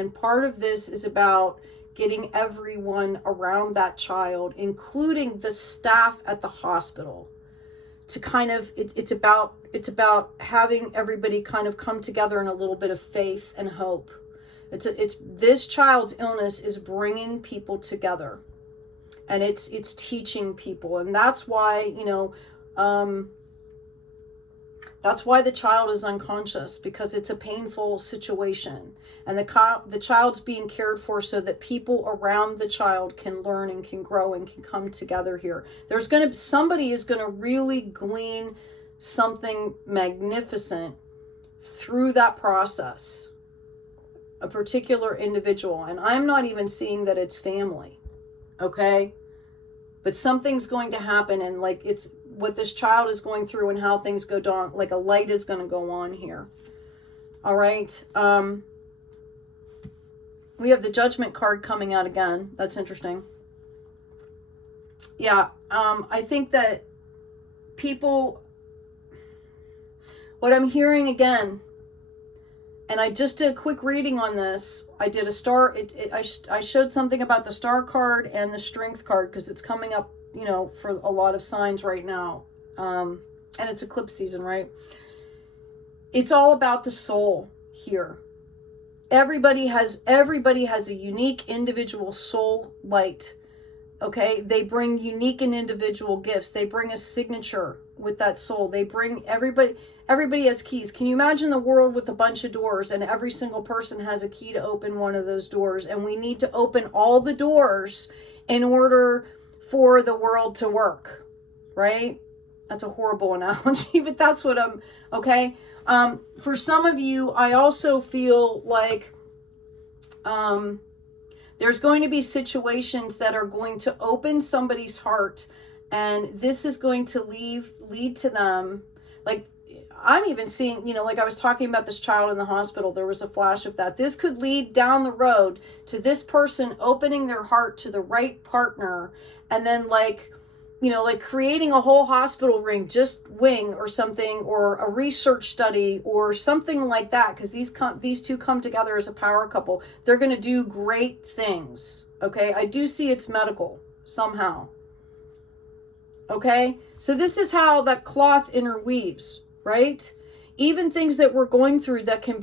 And part of this is about getting everyone around that child, including the staff at the hospital, to kind of, it's about having everybody kind of come together in a little bit of faith and hope. This child's illness is bringing people together, and it's teaching people. And that's why, that's why the child is unconscious, because it's a painful situation. And the child's being cared for so that people around the child can learn and can grow and can come together here. Somebody is going to really glean something magnificent through that process. A particular individual. And I'm not even seeing that it's family. Okay? But something's going to happen, and like it's what this child is going through and how things go down, like a light is going to go on here. All right. We have the Judgment card coming out again. That's interesting. Yeah. I think that people, what I'm hearing again, and I just did a quick reading on this. I did a star. I showed something about the Star card and the Strength card, because it's coming up, for a lot of signs right now. And it's eclipse season, right? It's all about the soul here. Everybody has a unique individual soul light. Okay? They bring unique and individual gifts. They bring a signature with that soul. They bring everybody has keys. Can you imagine the world with a bunch of doors, and every single person has a key to open one of those doors, and we need to open all the doors in order for the world to work, right? That's a horrible analogy, but that's what okay? For some of you, I also feel like there's going to be situations that are going to open somebody's heart, and this is going to lead to them. Like, I'm even seeing, like I was talking about this child in the hospital, there was a flash of that. This could lead down the road to this person opening their heart to the right partner, and then like creating a whole hospital wing or something, or a research study or something like that, because these two come together as a power couple. They're going to do great things. Okay, I do see it's medical somehow. Okay, so this is how that cloth interweaves, right? Even things that we're going through that can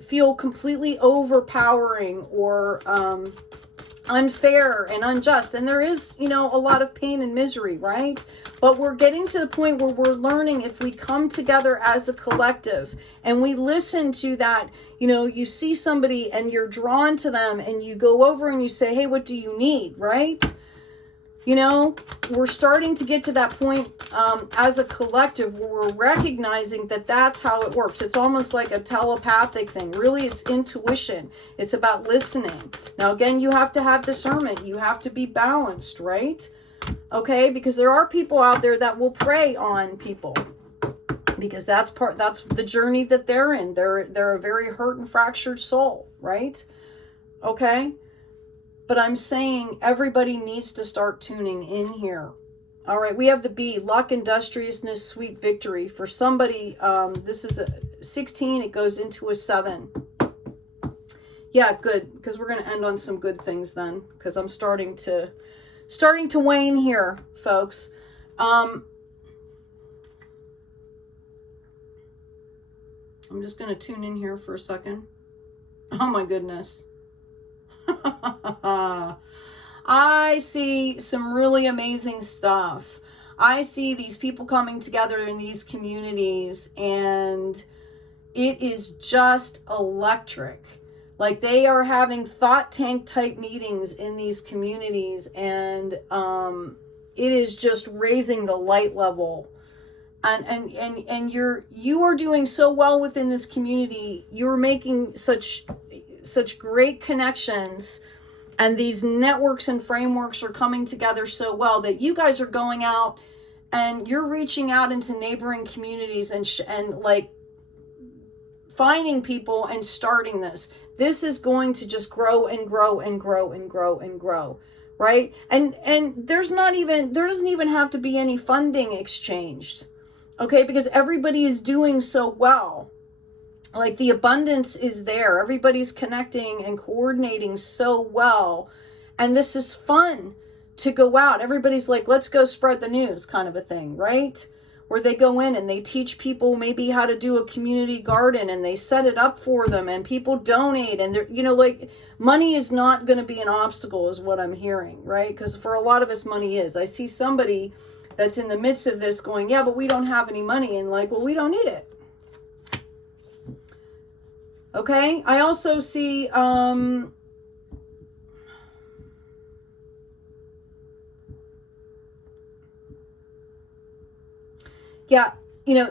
feel completely overpowering or unfair and unjust. And there is, a lot of pain and misery, right? But we're getting to the point where we're learning, if we come together as a collective and we listen to that, you see somebody and you're drawn to them, and you go over and you say, hey, what do you need, right? We're starting to get to that point as a collective where we're recognizing that that's how it works. It's almost like a telepathic thing. Really, it's intuition. It's about listening. Now, again, you have to have discernment. You have to be balanced, right? Okay, because there are people out there that will prey on people, because that's the journey that they're in. They're a very hurt and fractured soul, right? Okay. But I'm saying everybody needs to start tuning in here. All right, we have the B, luck, industriousness, sweet victory. For somebody, this is a 16, it goes into a 7. Yeah, good, because we're going to end on some good things then, because I'm starting to wane here, folks. I'm just going to tune in here for a second. Oh my goodness. I see some really amazing stuff. I see these people coming together in these communities, and it is just electric. Like, they are having thought tank type meetings in these communities, and it is just raising the light level. And you are doing so well within this community. You're making such great connections, and these networks and frameworks are coming together so well that you guys are going out and you're reaching out into neighboring communities and like finding people and starting this. This is going to just grow and grow and grow and grow and grow, right? And there doesn't even have to be any funding exchanged, okay? Because everybody is doing so well. Like the abundance is there. Everybody's connecting and coordinating so well. And this is fun to go out. Everybody's like, let's go spread the news kind of a thing, right? Where they go in and they teach people maybe how to do a community garden and they set it up for them and people donate and they're, you know, like money is not going to be an obstacle is what I'm hearing, right? Because for a lot of us money is. I see somebody that's in the midst of this going, yeah, but we don't have any money, and like, well, we don't need it. Okay. I also see, yeah, you know,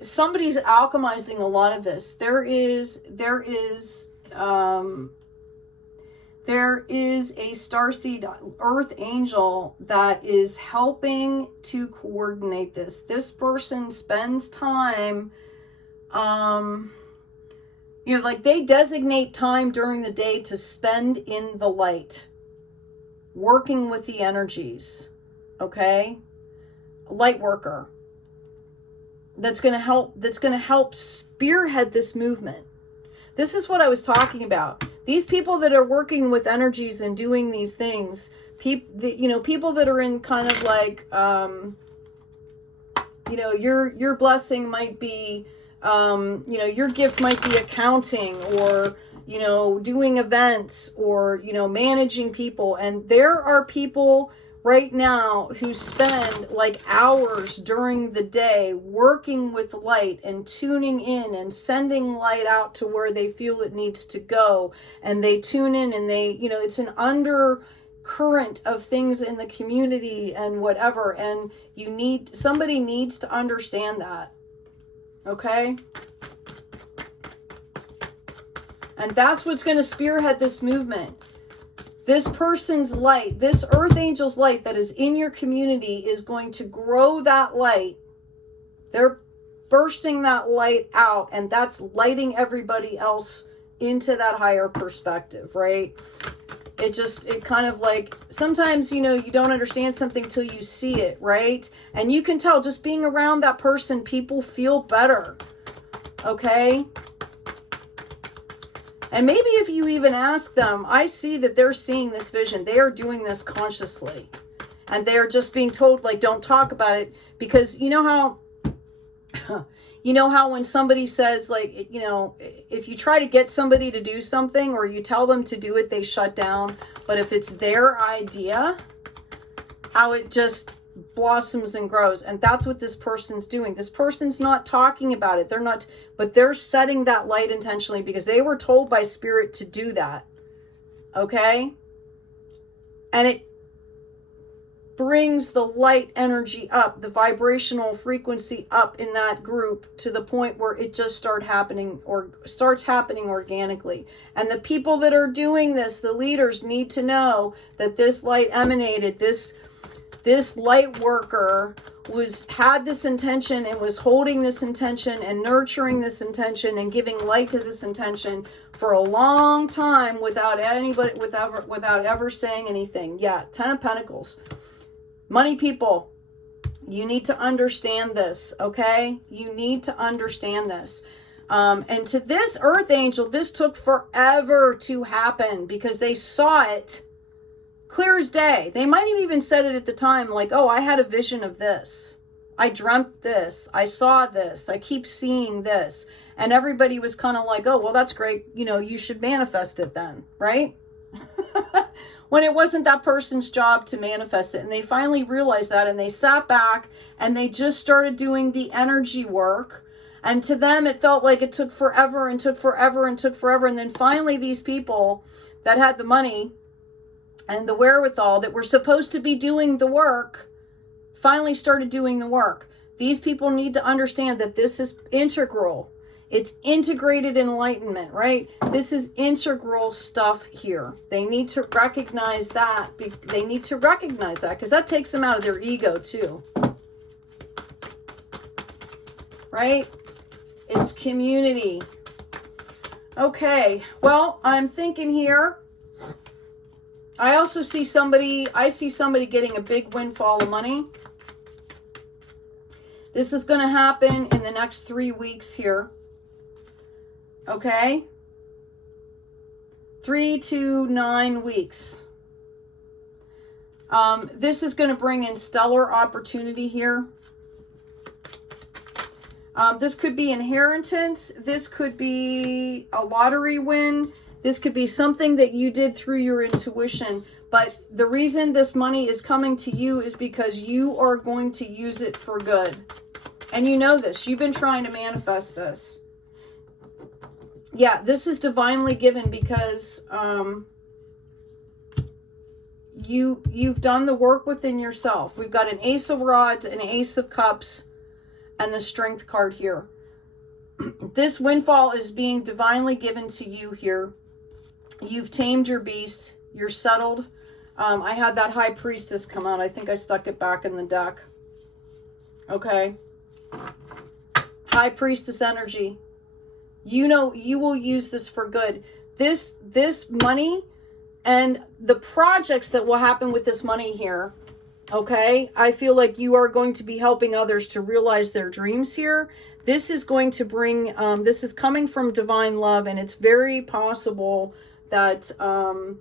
somebody's alchemizing a lot of this. There is a starseed earth angel that is helping to coordinate this. This person spends time, you know, like they designate time during the day to spend in the light, working with the energies, okay? Light worker that's going to help spearhead this movement. This is what I was talking about. These people that are working with energies and doing these things, people that are in kind of like, you know, your blessing might be, you know, your gift might be accounting or, you know, doing events or, you know, managing people. And there are people right now who spend like hours during the day working with light and tuning in and sending light out to where they feel it needs to go. And they tune in and they, you know, it's an undercurrent of things in the community and whatever. And somebody needs to understand that. Okay. And that's what's going to spearhead this movement. This person's light, this earth angel's light that is in your community is going to grow that light. They're bursting that light out, and that's lighting everybody else into that higher perspective, right? It kind of like, sometimes, you know, you don't understand something till you see it, right? And you can tell just being around that person, people feel better, okay? And maybe if you even ask them, I see that they're seeing this vision. They are doing this consciously. And they're just being told, like, don't talk about it. Because you know how when somebody says, like, you know, if you try to get somebody to do something or you tell them to do it, they shut down. But if it's their idea, how it just blossoms and grows. And that's what this person's doing. This person's not talking about it. They're not, but they're setting that light intentionally because they were told by spirit to do that. Okay? And it brings the light energy up, the vibrational frequency up in that group to the point where it just starts happening organically. And the people that are doing this, the leaders, need to know that this light emanated, this light worker had this intention and was holding this intention and nurturing this intention and giving light to this intention for a long time without ever saying anything. Yeah, 10 of Pentacles. Money people, you need to understand this, okay? You need to understand this. And to this earth angel, this took forever to happen because they saw it clear as day. They might have even said it at the time, like, oh, I had a vision of this. I dreamt this. I saw this. I keep seeing this. And everybody was kind of like, oh, well, that's great. You know, you should manifest it then, right? When it wasn't that person's job to manifest it. And they finally realized that, and they sat back and they just started doing the energy work. And to them, it felt like it took forever and took forever and took forever. And then finally, these people that had the money and the wherewithal that were supposed to be doing the work finally started doing the work. These people need to understand that this is integral. It's integrated enlightenment, right? This is integral stuff here. They need to recognize that. They need to recognize that because that takes them out of their ego too. Right? It's community. Okay. Well, I'm thinking here. I also see somebody getting a big windfall of money. This is going to happen in the next 3 weeks here. Okay? 3 to 9 weeks. This is going to bring in stellar opportunity here. This could be inheritance. This could be a lottery win. This could be something that you did through your intuition. But the reason this money is coming to you is because you are going to use it for good. And you know this. You've been trying to manifest this. Yeah, this is divinely given because you've done the work within yourself. We've got an Ace of Rods, an Ace of Cups, and the Strength card here. This windfall is being divinely given to you here. You've tamed your beast. You're settled. I had that High Priestess come out. I think I stuck it back in the deck. Okay. High Priestess energy. You know you will use this for good. This money and the projects that will happen with this money here, okay? I feel like you are going to be helping others to realize their dreams here. This is going to bring, this is coming from divine love, and it's very possible that, you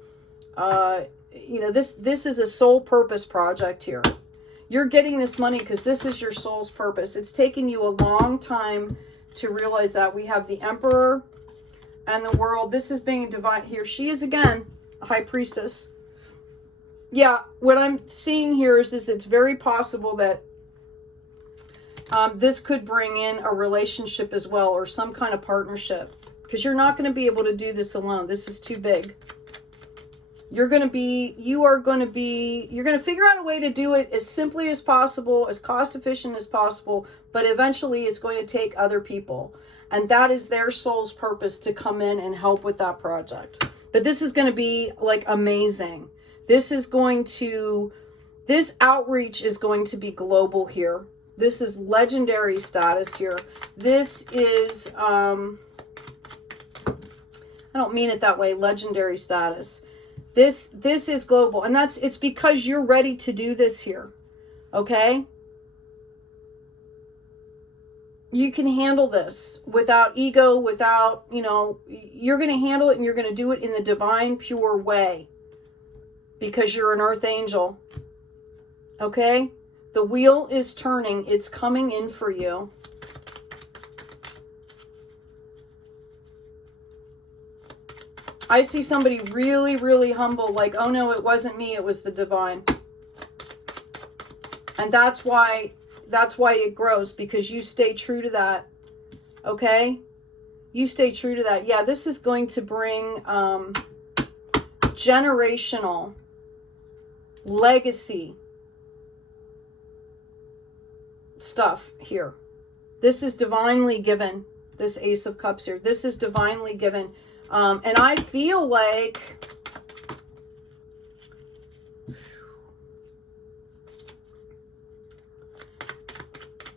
know, this is a soul purpose project here. You're getting this money because this is your soul's purpose. It's taken you a long time to realize that. We have the Emperor and the World. This is being divine. Here she is again, High Priestess. Yeah, what I'm seeing here is it's very possible that this could bring in a relationship as well, or some kind of partnership, because you're not going to be able to do this alone. This is too big. You're going to figure out a way to do it as simply as possible, as cost efficient as possible, but eventually it's going to take other people. And that is their soul's purpose, to come in and help with that project. But this is going to be like amazing. This outreach is going to be global here. This is legendary status here. This is, I don't mean it that way, legendary status. This is global, and it's because you're ready to do this here. Okay? You can handle this without ego, without, you know, you're going to handle it, and you're going to do it in the divine, pure way, because you're an earth angel. Okay? The wheel is turning. It's coming in for you. I see somebody really, really humble, like, oh no, it wasn't me, it was the divine. And that's why it grows, because you stay true to that. Okay? You stay true to that. Yeah, this is going to bring generational legacy stuff here. This is divinely given. This Ace of Cups here. This is divinely given. And I feel like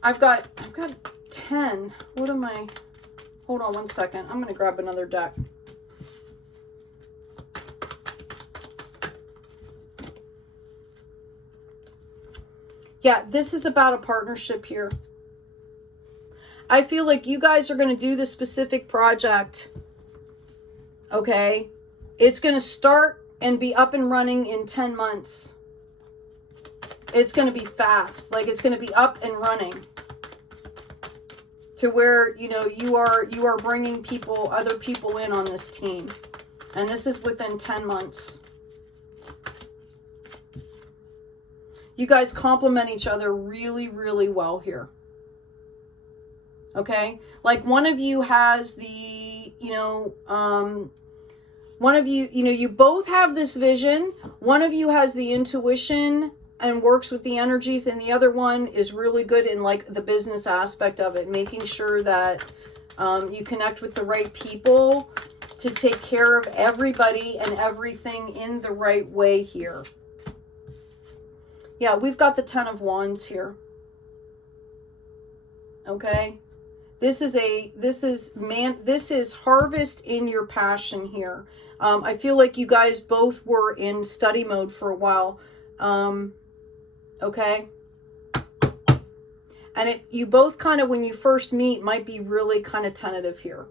I've got 10. What am I? Hold on one second. I'm going to grab another deck. Yeah, this is about a partnership here. I feel like you guys are going to do this specific project. Okay? It's going to start and be up and running in 10 months. It's going to be fast. Like, it's going to be up and running to where, you know, you are bringing other people in on this team. And this is within 10 months. You guys complement each other really, really well here. Okay? Like, one of you has the, you know, one of you, you know, you both have this vision. One of you has the intuition and works with the energies, and the other one is really good in, like, the business aspect of it, making sure that you connect with the right people to take care of everybody and everything in the right way here. Yeah, we've got the 10 of Wands here. Okay? This is harvest in your passion here. I feel like you guys both were in study mode for a while. Okay? And you both kind of, when you first meet, might be really kind of tentative here.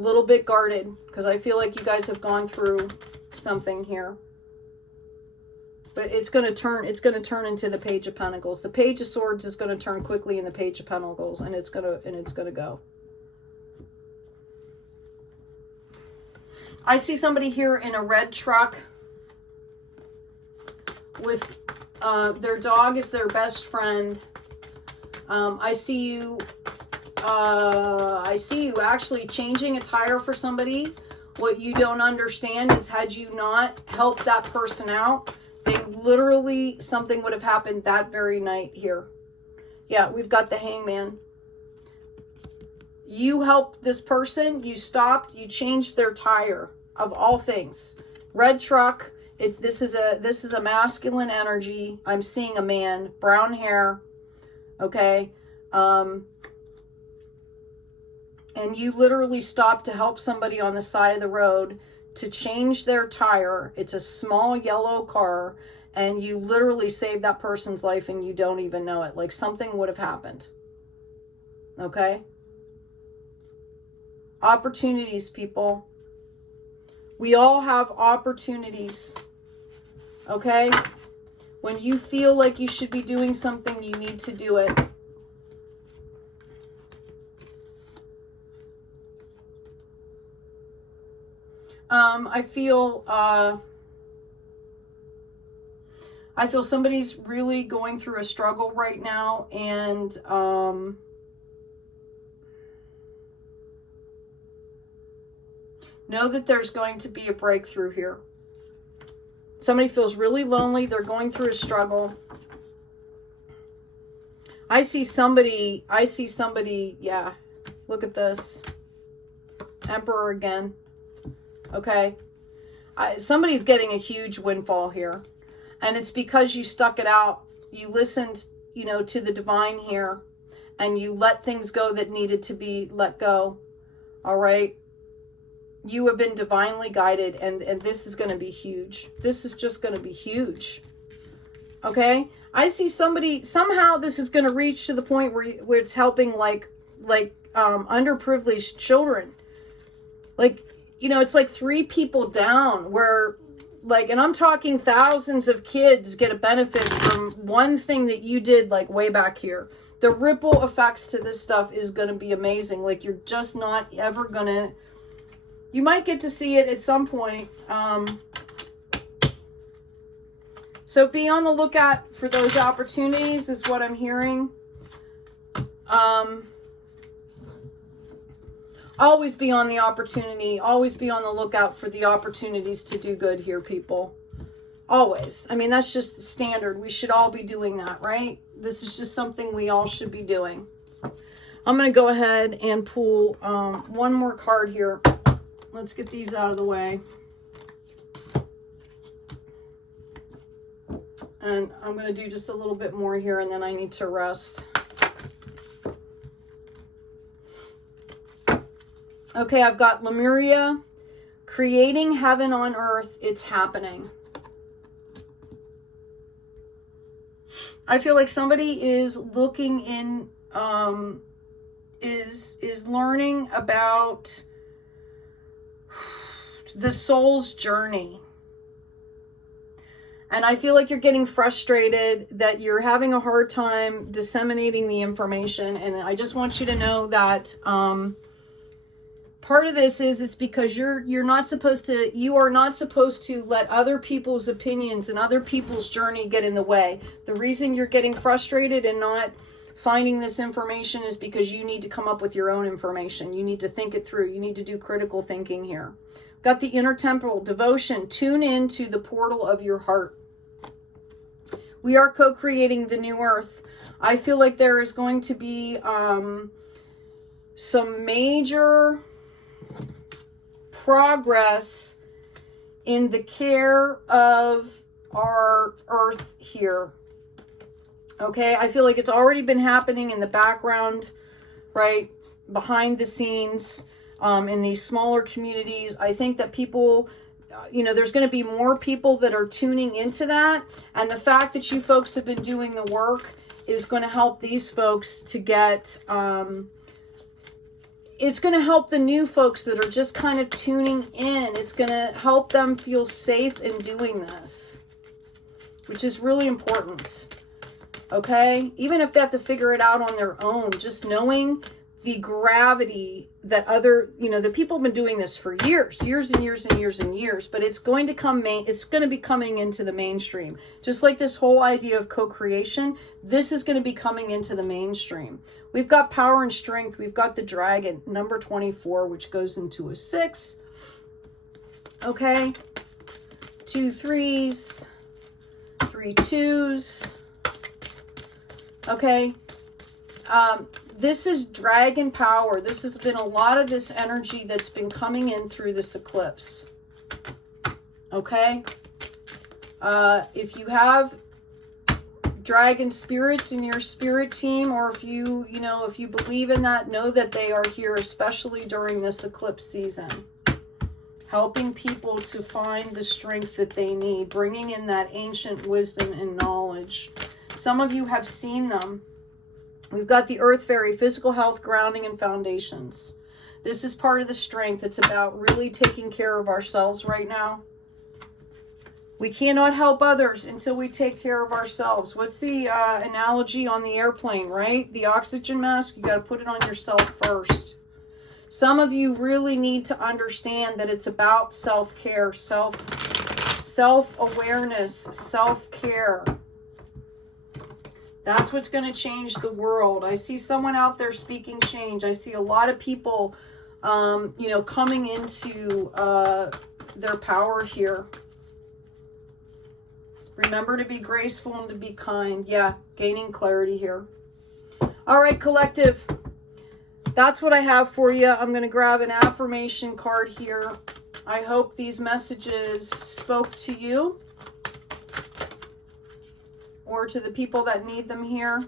A little bit guarded, because I feel like you guys have gone through something here. But it's going to turn into the Page of Pentacles. The Page of Swords is going to turn quickly in the Page of Pentacles, and it's going to go. I see somebody here in a red truck with their dog is their best friend. I see you actually changing a tire for somebody. What you don't understand is, had you not helped that person out, they literally, something would have happened that very night here. Yeah, we've got the Hangman. You helped this person, you stopped, you changed their tire, of all things. Red truck, this is a masculine energy. I'm seeing a man, brown hair, okay? And you literally stopped to help somebody on the side of the road to change their tire. It's a small yellow car, and you literally saved that person's life and you don't even know it. Like, something would have happened. Okay? Opportunities, people. We all have opportunities. Okay? When you feel like you should be doing something, you need to do it. I feel somebody's really going through a struggle right now, and know that there's going to be a breakthrough here. Somebody feels really lonely. They're going through a struggle. I see somebody, yeah, look at this. Emperor again. Okay. Somebody's getting a huge windfall here. And it's because you stuck it out. You listened, to the divine here. And you let things go that needed to be let go. All right. You have been divinely guided. And this is going to be huge. This is just going to be huge. Okay. I see somebody, somehow this is going to reach to the point where it's helping like underprivileged children. Like, it's like 3 people down where, like, and I'm talking thousands of kids get a benefit from one thing that you did, like, way back here. The ripple effects to this stuff is going to be amazing. Like, you're just not ever going to, you might get to see it at some point. So be on the lookout for those opportunities is what I'm hearing. Always be on the opportunity. Always be on the lookout for the opportunities to do good here, people. Always. I mean, that's just the standard. We should all be doing that, right? This is just something we all should be doing. I'm going to go ahead and pull one more card here. Let's get these out of the way. And I'm going to do just a little bit more here, and then I need to rest. Okay, I've got Lemuria, creating heaven on earth. It's happening. I feel like somebody is looking in, is learning about the soul's journey. And I feel like you're getting frustrated, that you're having a hard time disseminating the information. And I just want you to know that part of this is it's because you are not supposed to let other people's opinions and other people's journey get in the way. The reason you're getting frustrated and not finding this information is because you need to come up with your own information. You need to think it through. You need to do critical thinking here. Got the inner temple, devotion. Tune in to the portal of your heart. We are co-creating the new earth. I feel like there is going to be some major progress in the care of our earth here. Okay, I feel like it's already been happening in the background, right? Behind the scenes, in these smaller communities. I think that people, there's going to be more people that are tuning into that. And the fact that you folks have been doing the work is going to help these folks to get, it's going to help the new folks that are just kind of tuning in. It's going to help them feel safe in doing this, which is really important. Okay? Even if they have to figure it out on their own, just knowing the gravity that other, the people have been doing this for years and years and years and years, but it's going to be coming into the mainstream. Just like this whole idea of co-creation, this is going to be coming into the mainstream. We've got power and strength. We've got the dragon, number 24, which goes into a 6. Okay. 2 3s, 3 2s. Okay. This is dragon power. This has been a lot of this energy that's been coming in through this eclipse. Okay? If you have dragon spirits in your spirit team, or if you believe in that, know that they are here, especially during this eclipse season. Helping people to find the strength that they need, bringing in that ancient wisdom and knowledge. Some of you have seen them. We've got the Earth Fairy, physical health, grounding, and foundations. This is part of the strength. It's about really taking care of ourselves right now. We cannot help others until we take care of ourselves. What's the analogy on the airplane, right? The oxygen mask, you got to put it on yourself first. Some of you really need to understand that it's about self-care, self-awareness, self-care. That's what's going to change the world. I see someone out there speaking change. I see a lot of people, coming into their power here. Remember to be graceful and to be kind. Yeah, gaining clarity here. All right, collective. That's what I have for you. I'm going to grab an affirmation card here. I hope these messages spoke to you, or to the people that need them here.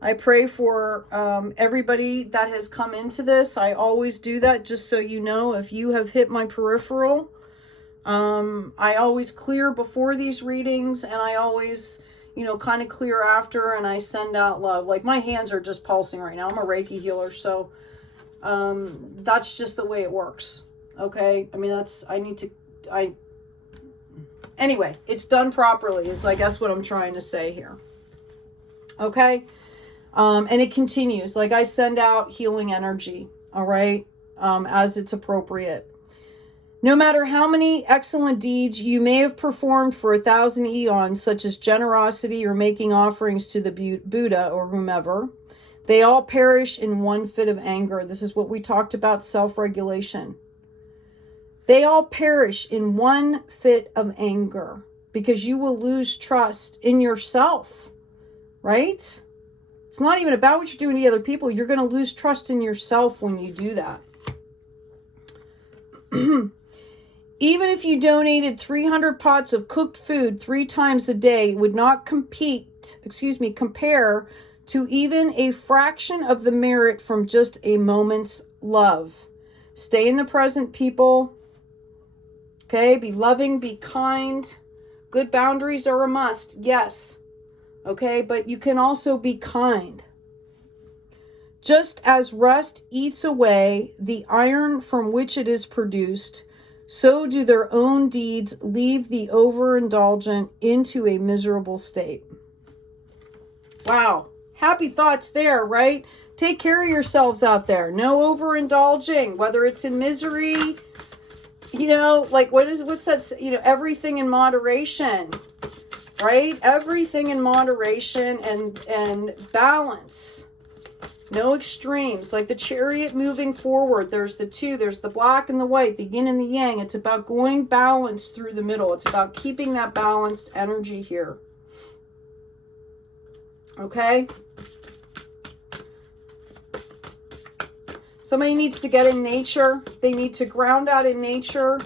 I pray for everybody that has come into this. I always do that, just so you know. If you have hit my peripheral, I always clear before these readings, and I always, kind of clear after, and I send out love. Like, my hands are just pulsing right now. I'm a Reiki healer, so that's just the way it works. Okay? I mean, anyway, it's done properly is, I guess, what I'm trying to say here. Okay? And it continues. Like, I send out healing energy, all right, as it's appropriate. No matter how many excellent deeds you may have performed for 1,000 eons, such as generosity or making offerings to the Buddha or whomever, they all perish in one fit of anger. This is what we talked about, self-regulation. They all perish in one fit of anger because you will lose trust in yourself, right? It's not even about what you're doing to other people. You're going to lose trust in yourself when you do that. Even if you donated 300 pots of cooked food 3 times a day, it would not compare to even a fraction of the merit from just a moment's love. Stay in the present, people. Okay, be loving, be kind. Good boundaries are a must, yes. Okay, but you can also be kind. Just as rust eats away the iron from which it is produced, so do their own deeds leave the overindulgent into a miserable state. Wow, happy thoughts there, right? Take care of yourselves out there. No overindulging, whether it's in misery, like what's that, everything in moderation, right? Everything in moderation and balance. No extremes. Like the chariot moving forward, there's the two, there's the black and the white, the yin and the yang. It's about going balanced through the middle. It's about keeping that balanced energy here. Okay? Somebody needs to get in nature. They need to ground out in nature.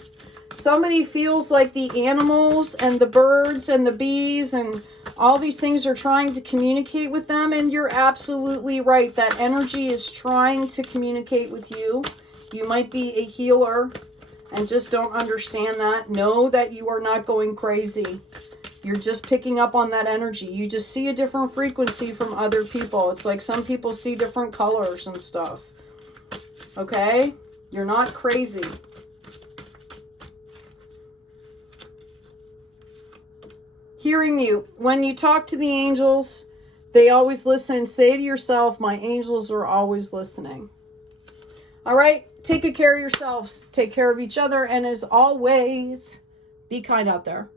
Somebody feels like the animals and the birds and the bees and all these things are trying to communicate with them, and you're absolutely right. That energy is trying to communicate with you. You might be a healer and just don't understand that. Know that you are not going crazy. You're just picking up on that energy. You just see a different frequency from other people. It's like some people see different colors and stuff. Okay? You're not crazy. Hearing you. When you talk to the angels, they always listen. Say to yourself, my angels are always listening. All right? Take good care of yourselves. Take care of each other. And as always, be kind out there.